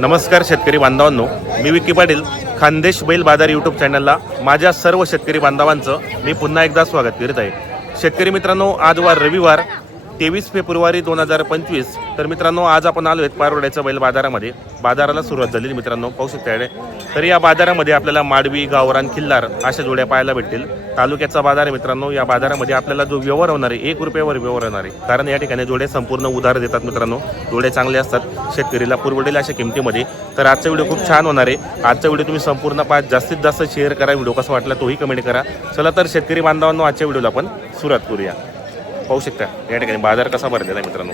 नमस्कार शेतकरी बांधवांनो मी विकी पाटील खानदेश बैल बाजार यूट्यूब चॅनलला माझ्या सर्व शेतकरी बांधवांचं मी पुन्हा एकदा स्वागत करीत आहे. शेतकरी मित्रांनो आज वार रविवार तेवीस फेब्रुवारी दोन हजार पंचवीस. तर मित्रांनो आज आपण आलो आहेत पारवड्याच्या बैल बाजारामध्ये. बाजाराला सुरुवात झाली मित्रांनो पाहू शकता तर या बाजारामध्ये आपल्याला माडवी गावरान खिल्लार अशा जोड्या पाहायला भेटतील. तालुक्याचा बाजार आहे मित्रांनो या बाजारामध्ये आपल्याला जो व्यवहार होणार आहे एक रुपयावर व्यवहार होणार आहे. कारण या ठिकाणी जोडे संपूर्ण उधार देतात मित्रांनो. जोडे चांगले असतात शेतकरीला पुरवडेल अशा किमतीमध्ये. तर आजचा व्हिडिओ खूप छान होणार आहे. आजचा व्हिडिओ तुम्ही संपूर्ण पाच जास्तीत जास्त शेअर करा व्हिडिओ कसा वाटला तोही कमेंट करा. चला तर शेतकरी बांधवांनो आजच्या व्हिडिओला आपण सुरुवात करूया. पाहू शकता. या ठिकाणी बाजार कसा भरलेला आहे मित्रांनो?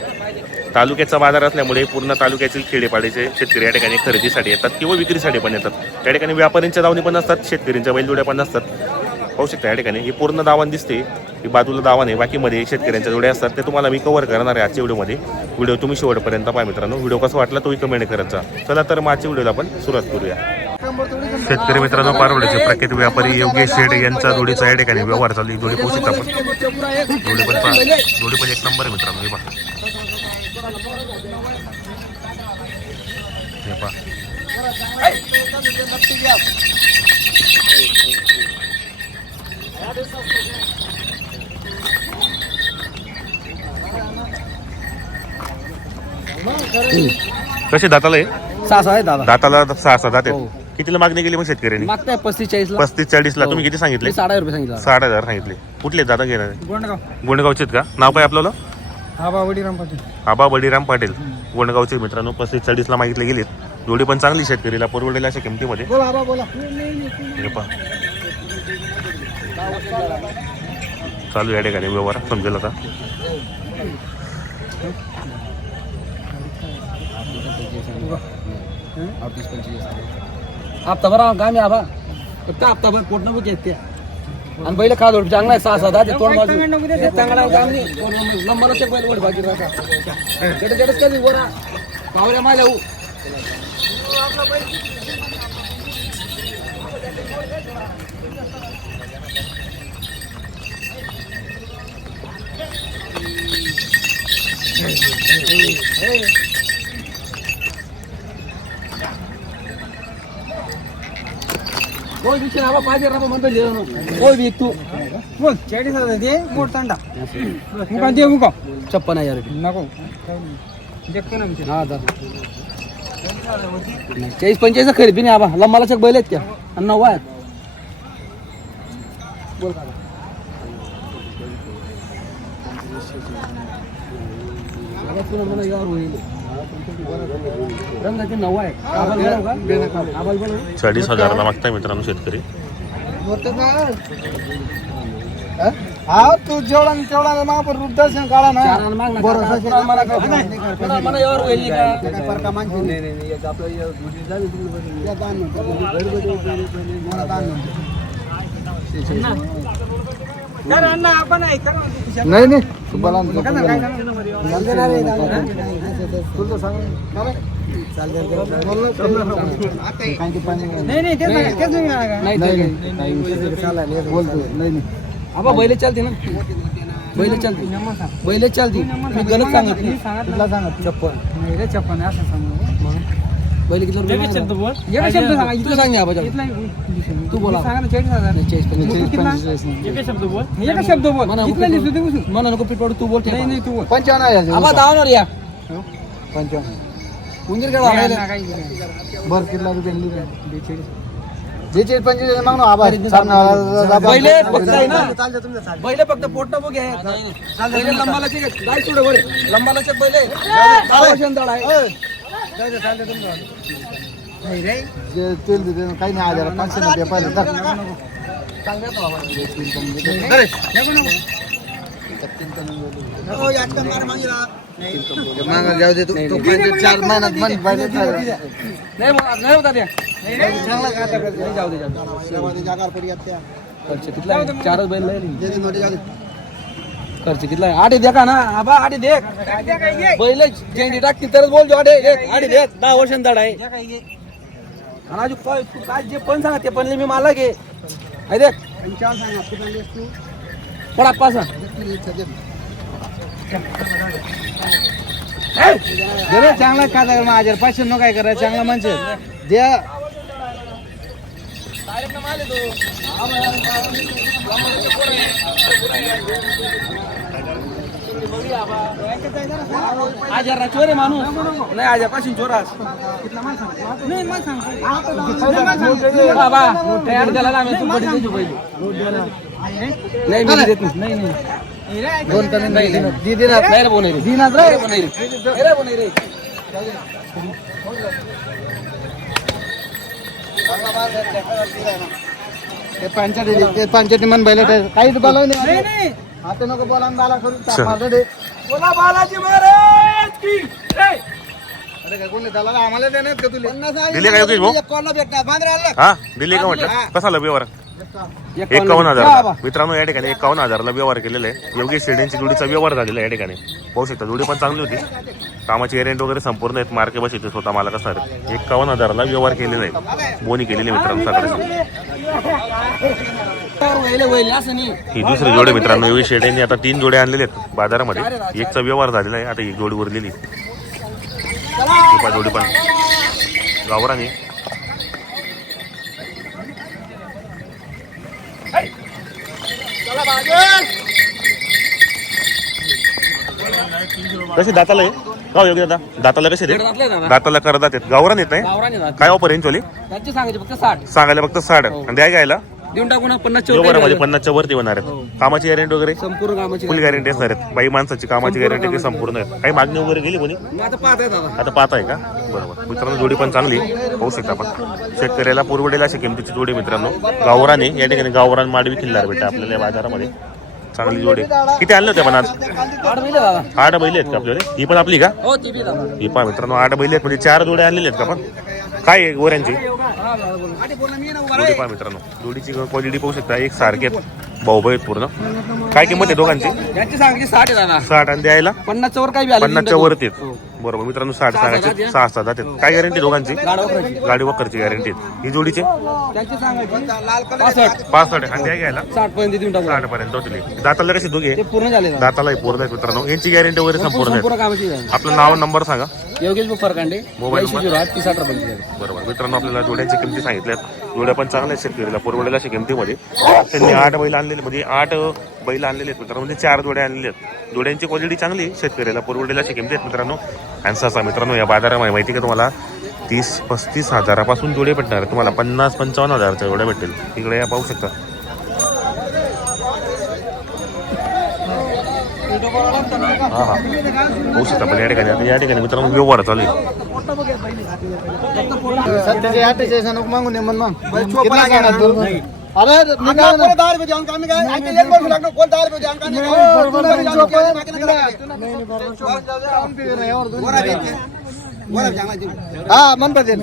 तालुक्याचा बाजार असल्यामुळे पूर्ण तालुक्यातील खेडेपाडीचे शेतकरी या ठिकाणी खरेदीसाठी येतात किंवा विक्रीसाठी पण येतात. त्या ठिकाणी व्यापाऱ्यांच्या दावणी पण असतात शेतकऱ्यांच्या बैलजोड्या पण असतात. पाहू शकता या ठिकाणी ही पूर्ण दावण दिसते. ही बाजूला दावण आहे बाकीमध्ये शेतकऱ्यांच्या जोड्या असतात. ते तुम्हाला मी कव्हर करणार आहे आजच्या व्हिडिओमध्ये. व्हिडिओ तुम्ही शेवटपर्यंत पाहा मित्रांनो. व्हिडिओ कसा वाटला तोही कमेंट करत चला तर मग आजच्या व्हिडिओला आपण सुरुवात करूया. शेतकरी मित्रांनो पारवड्याचे प्रख्यात व्यापारी योगेश शेठ यांचा जोडीचा या ठिकाणी व्यवहार चालू आहे. जोडी पोहोचत आपण. जोडी पण पहा. जोडी पण एक नंबर आहे मित्रांनो हे पहा. हे पहा. कसे दाताला आहे? सहा सहा आहे दादा. दाताला सहा सहा दात हो. आहेत कितीला मागणी केली मग शेतकऱ्यांनी? मागताय पस्तीस चाळीस ला पस्तीस चाळीस ला तुम्ही किती सांगितले? मी साडा रुपये सांगितलं. साठ हजार सांगितले. कुठले दादा घेणार? गोंडगाव. गोंडगावचे आहेत का? नाव काय आपल्याला हा बाबडी रामपाटी आबा बळीराम पाटील. गोंडगावचे मित्रांनो पस्तीस चाळीसला मागितले गेलेत. जोडी पण चांगली शेतकरीला परवडेल अशा किमतीमध्ये. बोला आबा बोला. हे पहा. चालू या ठिकाणी व्यवहार समजेल आता. हप्ता भरा गामी आबा? फक्त हप्ता भर पोट नको घेत त्या आणि बैल खा जोड चांगला आहे सहा सहा दहा ते तोंड बाजू. हे चांगला काम नाही नंबरच एक बैल वर बाकी राहता. जेटे जेटेच कधी बोरा. पावऱ्या माल्या उ. कोण विषय आबा बोल चाळीस हजार दे मोठ तांडा मुका छप्पन हजार रुपये नको देखतो ना विचार हा आता चाळीस पंचेचाळीस खरेदी नाही आबा लंबाला चक बैल आहेत क्या आणि नव्वा आहेत बोल का आबा तुला मला यावर होईल चाळीस हजाराला मागताय मित्रांनो शेतकरी हा तू जेवढा न तेवढा रूप दर्शन काढा ना माग. नाही, नाही, नाही, एक आपलं या दुधी झाली तुम्ही बघितली. या दान म्हणतो. मला दान म्हणतो. नाही नाही तू बोला ना. चालते ना रे, तुझं सांग. बोल ना. काय ते पाणी- नाही, नाही, ते नाही, नाही. नाही. चालायला, बोलतो. नाही, नाही. आबा बैल चालते ना बैल चालते बैल चालते मी गलत सांगत नाही तुला सांगा छप्पन बैल किती रुपये मागणार? एका शब्द सांगा. तू सांग ना आबा जाऊ. तू बोला नाही, चाळीस पंचेचाळीस. एका शब्द बोल म्हणा कितला लिहितो ते नको उचल. म्हणा नको पीठ पडू तू बोल नाही नाही तू बोल पंचावन्न हजार आबा दावणार या पंचावन्न. उंदीर का दावायला? बर कितला रुपये बेचाळीस. पंचेचाळीस मागणं आभार. बैल फक्त आहे ना. बैल फक्त पोट नको घे बैल लंबाला चेक आहे. गाय सोड वर. लंबाला चेक बैल आहे. तेल देते काही नाही हजार पाचशे नाही व्यापार जाऊ दे तू तू पंच- चार महिन्यात मन पाहिजे नाही मग- नाही होता त्या नाही, जाऊ दे जाऊ दे खर्च कितला आहे? चारच बैल खर्च कितला आहे? आठ द्या का ना आबा आठ दे बैल चेंडी टाकतील तरच बोल जो आडे दे आडे दे दहा वर्षांनी दाड आहे आणि अजून काय तू काय जे पण सांगा ते पण मी मला घे आहे देख पडा पासा दे रे, चांगला खाता मग हजार पाचशे नो काय करायचं चांगला माणसं द्या. हजार चोर आहे माणूस. नाही पाचशे चोरास बाबा तयार झाला ना आम्ही मी देत नाही. दोन कमी नाही. दी नाही. रे रे. रे. रे रे. ते पंचायत ते पंचायती मन बैल काहीच बोलावं नाही. आता नको बोला बाला करून. माझं दे बोला बालाजी महाराज की. जय. अरे काय कोणी आम्हाला देणार का तुला? दिले का योगेश भाऊ? कोणाला भेटणार? हा दिली का म्हटलं? कसा व्यवहार? एकावन्न हजार. मित्रांनो या ठिकाणी एकावन्न हजारला व्यवहार केलेला आहे. योगेश शेडेंची जोडीचा व्यवहार झालेला आहे या ठिकाणी. पाहू शकता जोडी पण चांगली होती. कामाची एरेंट वगैरे संपूर्ण आहेत. मार्के बस येते स्वतः मला कसं एकावन्न हजारला व्यवहार केलेला आहे. बोनी केलेली आहे मित्रांनो सकाळी. ही दुसरी जोडी मित्रांनो. योगेश शेडेंनी आता तीन जोडे आणलेले आहेत बाजारामध्ये. एकचा व्यवहार झालेला आहे. आता एक जोडी उरलेली जोडी पण. गावरानी कसे दाताला आहे? गाव योग्य दादा दाताला कसे दीड ते दातले करतात आहेत. गावरान येत नाही? काय ऑफर यांची त्यांचे सांगायचे फक्त साठ. सांगायला फक्त साठ. आणि द्या घ्यायला. देऊन टाकू ना पन्नास व्यवहारामध्ये पन्नासच्या वरती होणार आहेत. कामाची गॅरंटी वगैरे? संपूर्ण कामाची फुल गॅरंटी असणार आहेत. बाई माणसाची कामाची गॅरंटी संपूर्ण आहेत. काही मागणी वगैरे गेली कोणी? आता पाहत आहे दादा. आता पाहत आहे का? बरोबर मित्रांनो जोडी पण चांगली. पाहू शकता आपण. शेतकऱ्याला पुरवडेला अशी किमतीची जोडी मित्रांनो. गावराने या ठिकाणी गावरान माडवी किल्लार भेटा आपल्याला या बाजारामध्ये. चांगली जोडी. किती आणलं होत्या पण आज? आठ बैल आहेत का आपल्याला ही पण आपली का? हो ही पहा मित्रांनो आठ बैल आहेत म्हणजे चार जोड्या आणलेल्या आहेत का पण? काय आहे गोऱ्यांची? जोडी पहा मित्रांनो. जोडीची क्वालिटी पाहू शकता एक सारखे आहेत. भाऊ आहेत पूर्ण. काय किंमत आहे दोघांची? साठ आहे आणि द्यायला? पन्नासच्या वर आलं पन्नासच्या वरती आहेत. बरोबर. मित्रांनो साठ सांगायचे सहा सात आहेत. काय गॅरंटी दोघांची? गाडी वखरची गॅरंटी ही जोडीची? त्यांची सांगायची. पासष्ट. पाच साठ आणि द्या घ्यायला. साठ पर्यंत टोटली दाताला कशी दोघे? ते पूर्ण झाले दाताला पूर्ण आहेत मित्रांनो. यांची गॅरंटी वगैरे संपूर्ण आहे. आपलं नाव नंबर सांगा. योगेश भाऊ फरकांडे मोबाईल ब्याऐंशी झिरो आठ तीस अठरा पंचवीस बरोबर. मित्रांनो आपल्याला जोड्यांची किमती सांगितल्यात. जोड्या पण चांगल्या आहेत शेतकरीला. परवडेल अशा किमतीमध्ये. त्यांनी आठ बैल आणलेले म्हणजे आठ बैल आणलेले आहेत मित्रांनो. म्हणजे चार जोड्या आणलेल्या आहेत. जोड्यांची क्वालिटी चांगली आहे शेतकऱ्याला परवडेल अशी किमती आहेत मित्रांनो. आणि सहसा मित्रांनो या बाजारामध्ये माहिती आहे का तुम्हाला? तीस पस्तीस हजारापासून जोडे भेटणार आहेत. तुम्हाला पन्नास पंचावन्न हजारच्या जोड्या भेटेल इकडे या पाहू शकता. हा हा शकता पण या ठिकाणी आता या ठिकाणी मित्रांनो व्यवहार चालू आहे सत्याचे अठ्ठेचाळीस नको मागून दे मन मग कितना सांगणार तू अरे निघाल ना. हा मन पाहिजे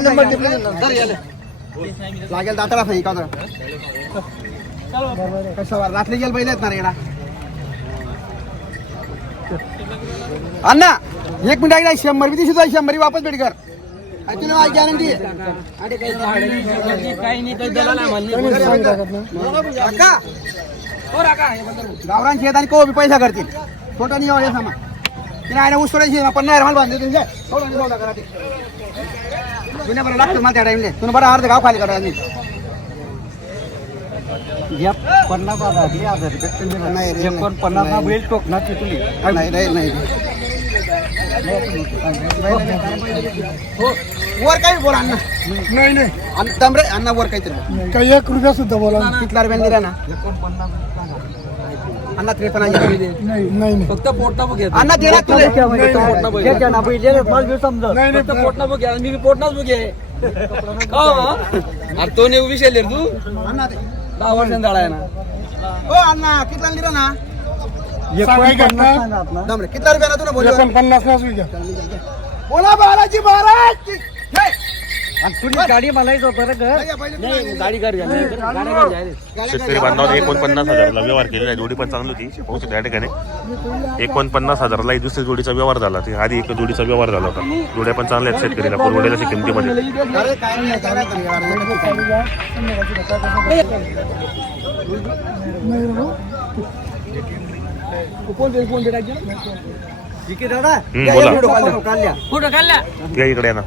नंबर टिपले लागेल दाताला फाई का कशावर रात्री गेल पहिले ना रेडा अण्णा एक मिनिट ऐकला शंभर बी दिवशी शंभर वापस भेट कर. तुला माझी गॅरंटी आहे? काका. गावरान शेत आणि को बी पैसा करतील. छोटा नाही एवढे सामान. तिने आहे ऊस सोडायची पण नाही माल बांधले तुझ्या सौदा करा ते तुला बरं लागतं मला त्या टाइमले तुला बरं अर्ध गाव खाली करा पन्नास हजार नाही पन्नास बैल टोकणार तुली नाही नाही नाही वर काही बोला अण्णा नाही नाही. अण्णा दमरे अण्णा वर काहीतरी. काही एक रुपया सुद्धा बोला कितला रुपयाने दिला ना. अण्णा त्रेपन्न हजार नाही नाही फक्त पोटना बुक घेतो अण्णा दिला तुले? पोटना बुक फक्त पोटना बुक घ्या. मी पोटनाच बुक आहे का हो? अरे तो नेऊ विषय लिहिलं तू. अण्णा दे. दहा वर्षांनी झाला आहे ना. हो अण्णा कितला दिला ना? कितला रुपयाला तुला बोललो पन्नास बोला बालाजी महाराज. की- हे! तुझी गाडी मला बरं कर. नाही, पहिले तुला नाही गाडी कर घ्या. नाही, गाडी कर घ्या. शेतकरी बांधवाने एकोणपन्नास हजारला व्यवहार केलेला आहे. जोडी पण चांगली होती. पाहू शकता या ठिकाणी. एकोणपन्नास हजारला दुसऱ्या जोडीचा व्यवहार झाला. ते आधी एक जोडीचा व्यवहार झाला होता. जोड्या पण चांगल्या आहेत शेतकरीला. परवडेल अशा किमतीमध्ये. हम्म, या, बोला. फोटो काढला या इकडे या ना.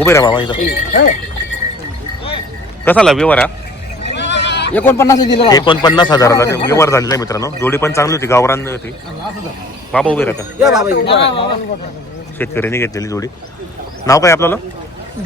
उभे राहा बाबा इथं. कसा आला व्यवहार हा? एकोणपन्नास दिलेला एकोणपन्नास हजाराला ते व्यवहार झालेला आहे मित्रांनो. जोडी पण चांगली होती गावरान होती. बाबा उभे राहता. या बाबा इकडे. शेतकऱ्यांनी घेतलेली जोडी. नाव काय आपल्याला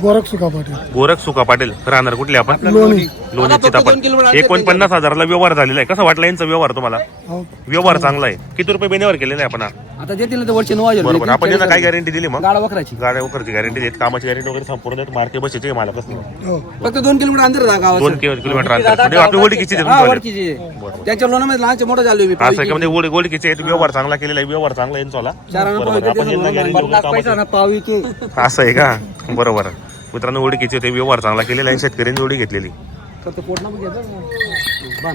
गोरख सुका पाटील. गोरख सुका पाटील. राहणार कुठले आपण? लोणी. लोणी एकोणपन्नास हजाराला व्यवहार झालेला आहे. कसा वाटला यांचा व्यवहार तुम्हाला? हो. व्यवहार चांगला आहे. किती रुपये बेनेवर केलेला आहे आपण हा? आता देतील ना ते वरचे नऊ हजार बरोबर. आपण यांना काय गॅरंटी दिली मग? गाडा वखराची. गाड्या वगैरे गॅरंटी देत कामाची गॅरंटी वगैरे संपूर्ण देत मार्के बसायची आहे मला कसं हो. फक्त दोन किलोमीटर अंतर आहे गावाचं. दोन किलो- किलोमीटर अंतर. म्हणजे आपली ओळखीची आहे हा तुमच्यावाले. वरची त्याच्या लोणामध्ये लहानचे मोठं झालो मी असं का? म्हणजे ओळख ओळखीचे आहेत व्यवहार चांगला केलेला आहे व्यवहार चांगला आहे यांचा चारानं बरोबर. पाव आपण यांना guarantee वगैरे कामाची- पावी ते. असं आहे का? बरोबर. मित्रांनो ओळखीचे ते व्यवहार चांगला केलेला आहे शेतकऱ्यांनी जोडी घेतलेली. फक्त पोट ना. घ्यायचं